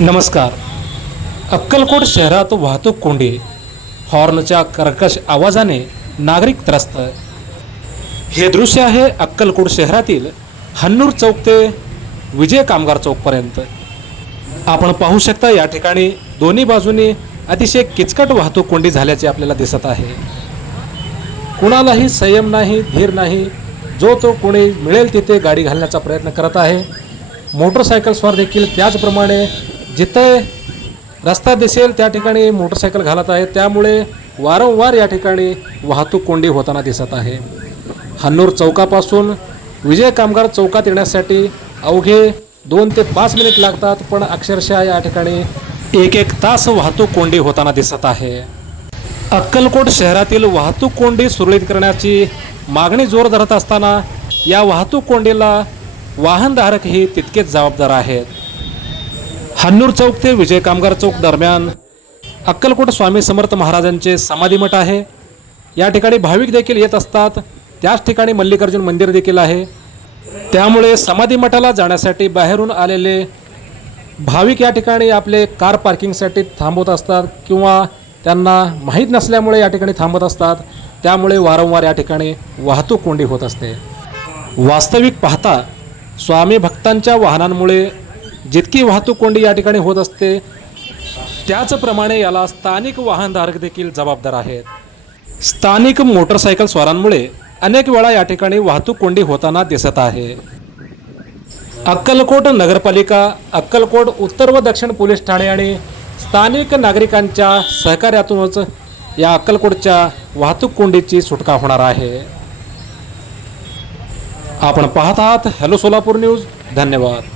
नमस्कार. अक्कलकोट शहरात वाहतूक कोंडी, हॉर्नच्या कर्कश आवाजाने नागरिक त्रस्त. हे दृश्य आहे अक्कलकोट शहरातील हन्नूर चौक ते विजय कामगार चौकपर्यंत. आपण पाहू शकता या ठिकाणी दोन्ही बाजूनी अतिशय किचकट वाहतूक कोंडी झाल्याचे आपल्याला दिसत आहे. कुणालाही संयम नाही, धीर नाही. जो तो कोणी मिळेल तिथे गाडी घालण्याचा प्रयत्न करत आहे. मोटरसायकलस्वार देखील त्याचप्रमाणे जिथे रस्ता दिसेल त्या ठिकाणी मोटरसायकल घालत आहे. त्यामुळे वारंवार या ठिकाणी वाहतूक कोंडी होताना दिसत आहे. हन्नूर चौकापासून विजय कामगार चौकात येण्यासाठी अवघे 2 ते 5 मिनिट लागतात, पण अक्षरशः या ठिकाणी 1-1 तास वाहतूक कोंडी होताना दिसत आहे. अक्कलकोट शहरातील वाहतूक कोंडी सुरळीत करण्याची मागणी जोर धरत असताना या वाहतूक कोंडीला वाहनधारकही तितकेच जबाबदार आहेत. हन्नूर चौक ते विजय कामगार चौक दरम्यान अक्कलकोट स्वामी समर्थ महाराजांचे समाधी मठ आहे. या ठिकाणी भाविक देखील येत असतात. त्याच ठिकाणी मल्लिकार्जुन मंदिर देखील आहे. त्यामुळे समाधी मठाला जाण्यासाठी बाहेरून आलेले भाविक या ठिकाणी आपले कार पार्किंगसाठी थांबवत असतात किंवा त्यांना माहीत नसल्यामुळे या ठिकाणी थांबत असतात. त्यामुळे वारंवार या ठिकाणी वाहतूक कोंडी होत असते. वास्तविक पाहता स्वामी भक्तांच्या वाहनांमुळे जितकी वाहतूक कोंडी या ठिकाणी होत असते, त्याचप्रमाणे याला स्थानिक वाहनधारक देखील जबाबदार आहेत. स्थानिक मोटरसायकल स्वारांमुळे अनेक वेळा या ठिकाणी वाहतूक कोंडी होताना दिसत आहे. अक्कलकोट नगरपालिका, अक्कलकोट उत्तर व दक्षिण पोलीस ठाणे आणि स्थानिक नागरिकांच्या सहकार्यातूनच या अक्कलकोटच्या वाहतूक कोंडीची सुटका होणार आहे. आपण पाहत आहात हॅलो सोलापूर न्यूज. धन्यवाद.